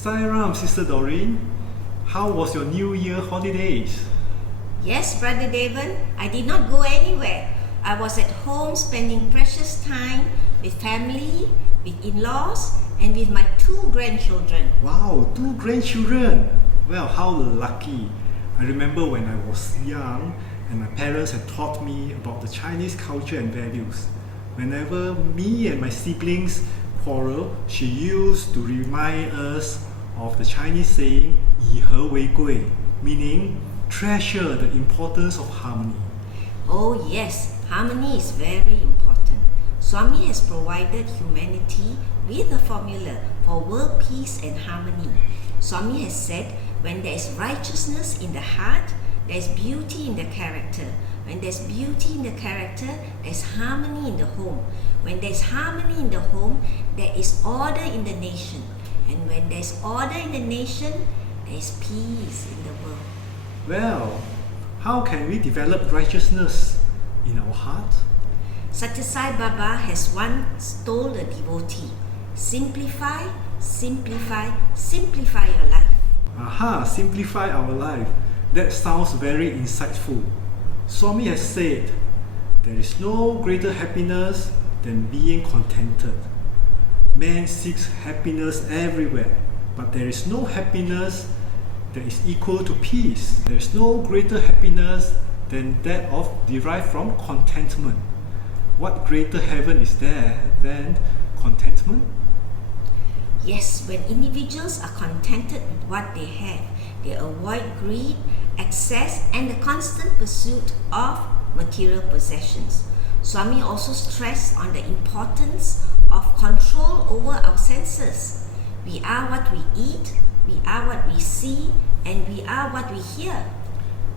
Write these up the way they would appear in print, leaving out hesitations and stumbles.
Sairam, Sister Doreen. How was your New Year holidays? Yes, Brother Devon, I did not go anywhere. I was at home spending precious time with family, with in-laws, and with my 2 grandchildren. Wow, 2 grandchildren. Well, how lucky. I remember when I was young and my parents had taught me about the Chinese culture and values. Whenever me and my siblings quarrel, she used to remind us of the Chinese saying 以和为贵, meaning treasure the importance of harmony. Oh yes, harmony is very important. Swami has provided humanity with a formula for world peace and harmony. Swami has said, when there is righteousness in the heart, there is beauty in the character. When there is beauty in the character, there is harmony in the home. When there is harmony in the home, there is order in the nation. And when there is order in the nation, there is peace in the world. Well, how can we develop righteousness in our heart? Satyasai Baba has once told a devotee, simplify, simplify, simplify your life. Aha, simplify our life. That sounds very insightful. Swami has said, there is no greater happiness than being contented. Man seeks happiness everywhere, but there is no happiness that is equal to peace. There is no greater happiness than that of derived from contentment. What greater heaven is there than contentment? Yes, when individuals are contented with what they have, they avoid greed, excess, and the constant pursuit of material possessions. Swami also stressed on the importance of control over our senses. We are what we eat, we are what we see, and we are what we hear.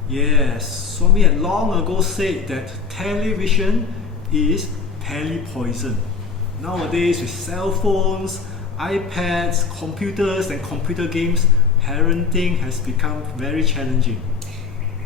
Yes, Swami had long ago said that television is telepoison. Nowadays, with cell phones, iPads, computers, and computer games, parenting has become very challenging.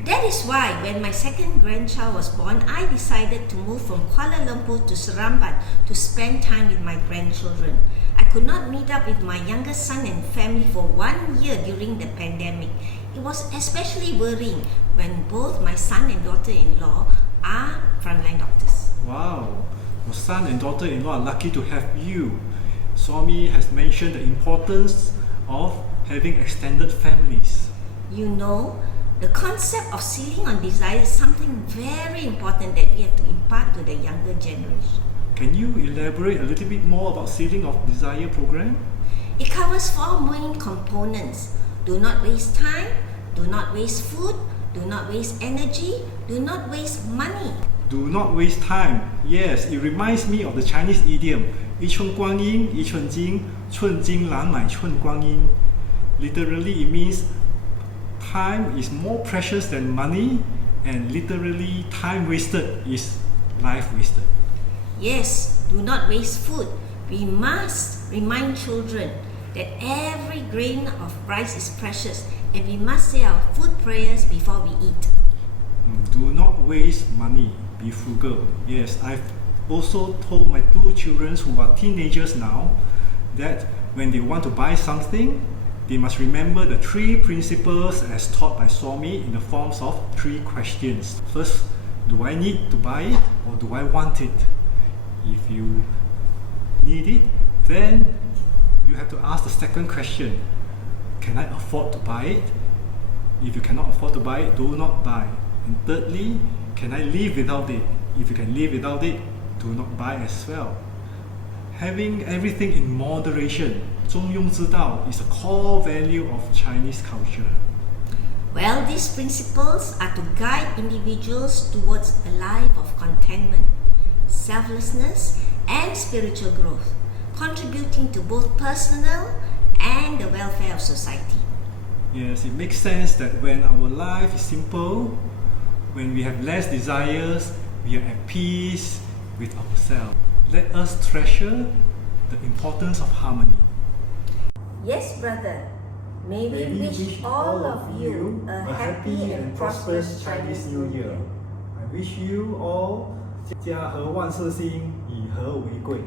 That is why when my 2nd grandchild was born, I decided to move from Kuala Lumpur to Seremban to spend time with my grandchildren. I could not meet up with my youngest son and family for 1 year during the pandemic. It was especially worrying when both my son and daughter-in-law are frontline doctors. Wow, your son and daughter-in-law are lucky to have you. Swami has mentioned the importance of having extended families. You know, the concept of sealing on desire is something very important that we have to impart to the younger generation. Can you elaborate a little bit more about sealing of desire program? It covers 4 main components. Do not waste time, do not waste food, do not waste energy, do not waste money. Do not waste time. Yes, it reminds me of the Chinese idiom 一寸光阴一寸金，寸金难买寸光阴. Literally, it means time is more precious than money, and literally, time wasted is life wasted. Yes, do not waste food. We must remind children that every grain of rice is precious, and we must say our food prayers before we eat. Do not waste money. Be frugal. Yes, I've also told my 2 children who are teenagers now that when they want to buy something, they must remember the 3 principles as taught by Swami in the forms of 3 questions. First, do I need to buy it or do I want it? If you need it, then you have to ask the second question. Can I afford to buy it? If you cannot afford to buy it, do not buy. And thirdly, can I live without it? If you can live without it, do not buy as well. Having everything in moderation, 中庸之道, is a core value of Chinese culture. Well, these principles are to guide individuals towards a life of contentment, selflessness, and spiritual growth, contributing to both personal and the welfare of society. Yes, it makes sense that when our life is simple, when we have less desires, we are at peace with ourselves. Let us treasure the importance of harmony. Yes, brother. May we wish all of you a happy and prosperous Chinese New Year. I wish you all 家和万事兴，以和为贵。